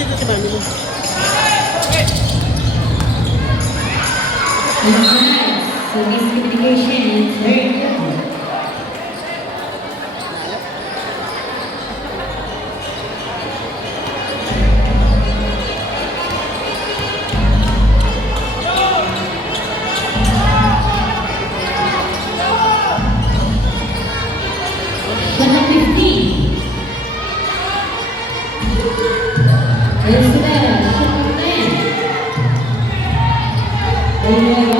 dito si mami mo. So miscommunication, very good. Shot 15. Escudero, shot 10. Over.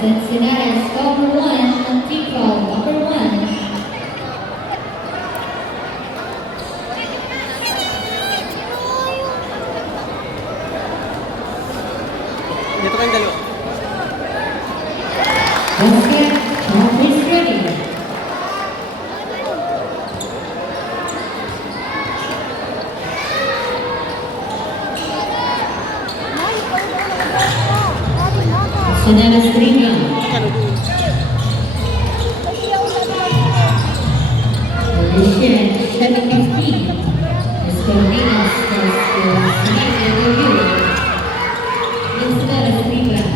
Encinadas, number 1, team foul, number 1. Dito kayong dalawa. Basket, Tom is ready. Encinadas 3 gun. Position 7-15. Escondidas versus Review. Encinadas 3 gun.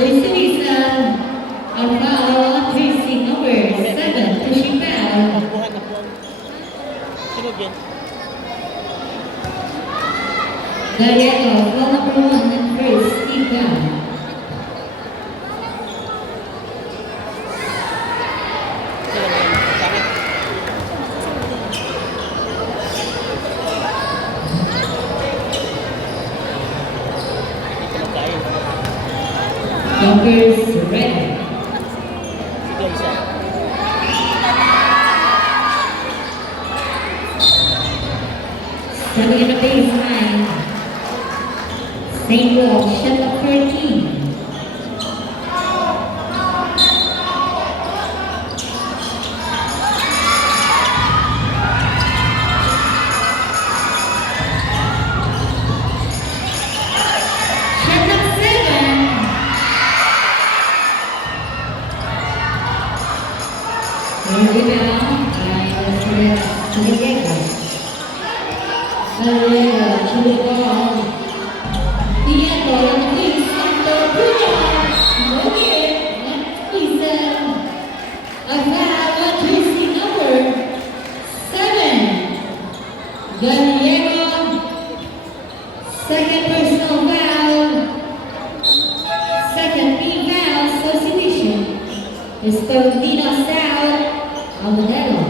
Receiving a foul on facing number 7, pushing foul. Gallego, foul number 1 and first, team foul. Jumpers ready. Starting at the baseline. St. Paul, shot up 13. Ang rebound ay Chumigega. Allega, Chumigega. Diego, ang wing center, Puyol. No hit. Next season. A foul on jersey number 7. Gallego. Second personal foul. Second team foul, substitution. Mr. Dino Sal Almonero.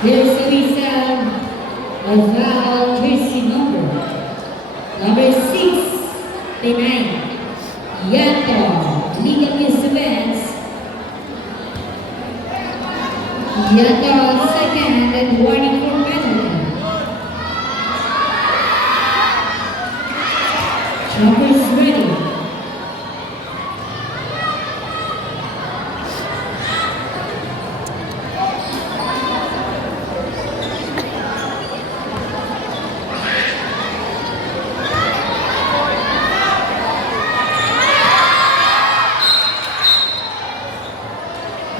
Here's the result of foul jersey number 69, Yato, Liga Miss Events. Yato second and warning for penalty. Choppers ready.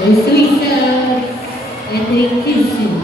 The Switzers entering Houston.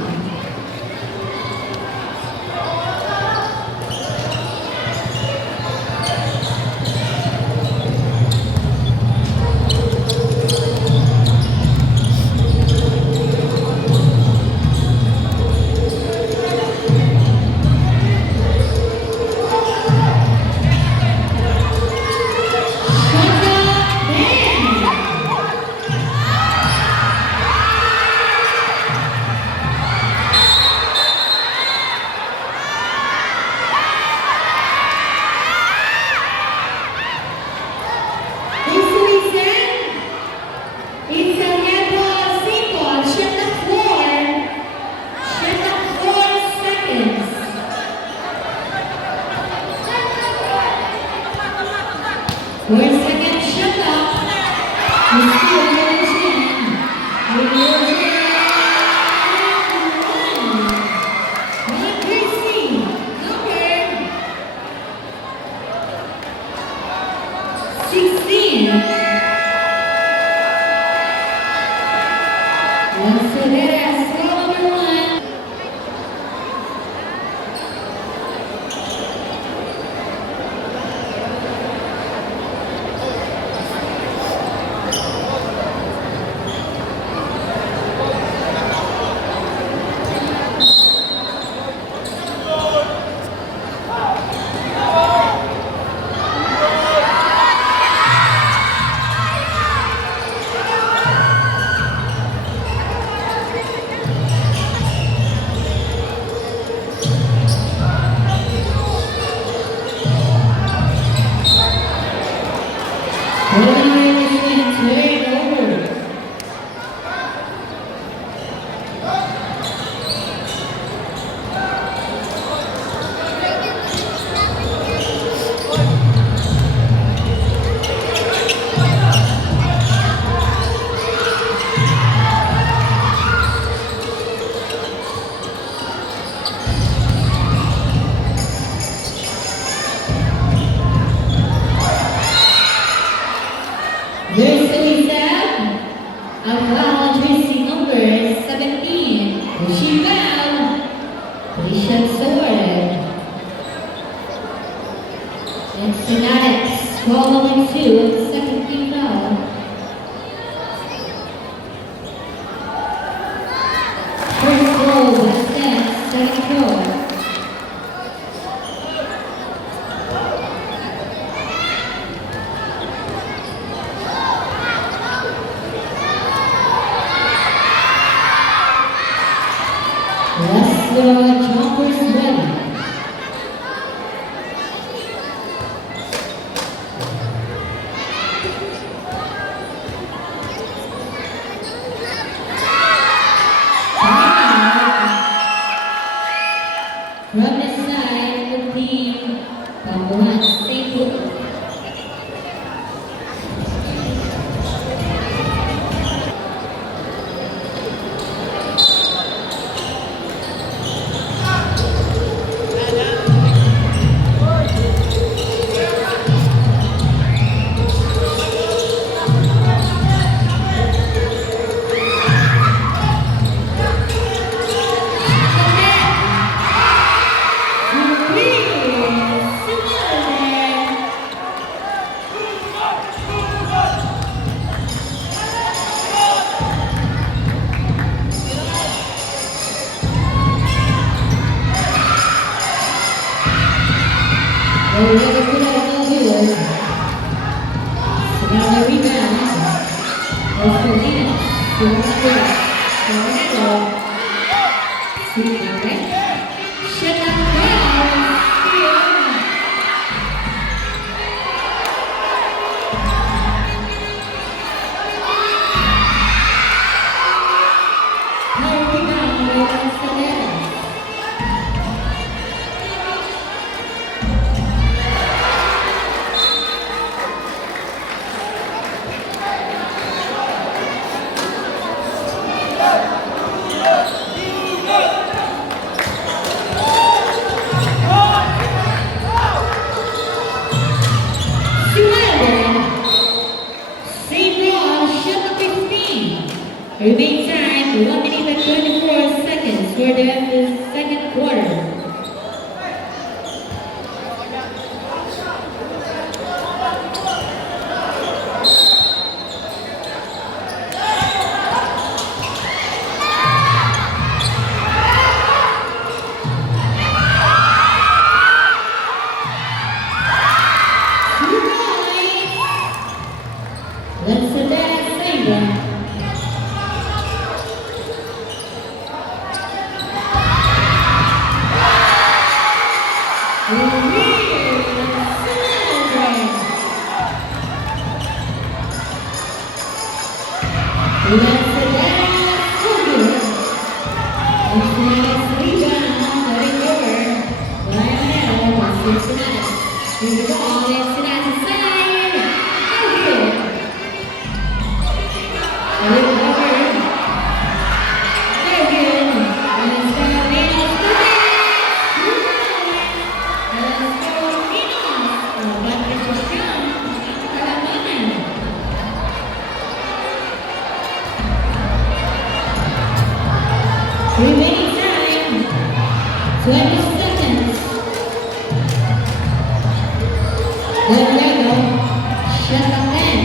For a second shut up, you still understand. Number 16. Lanceras, number 1. Ball number 2, second team foul. First goal, Bastet, second goal. Let's Choppers ready. From the side of the team, Pambuhan St. Louis. Remaining time 1 minute and 24 seconds for the second quarter. Let's set that same. Remaining time 20 seconds. Good Lego. Shut up.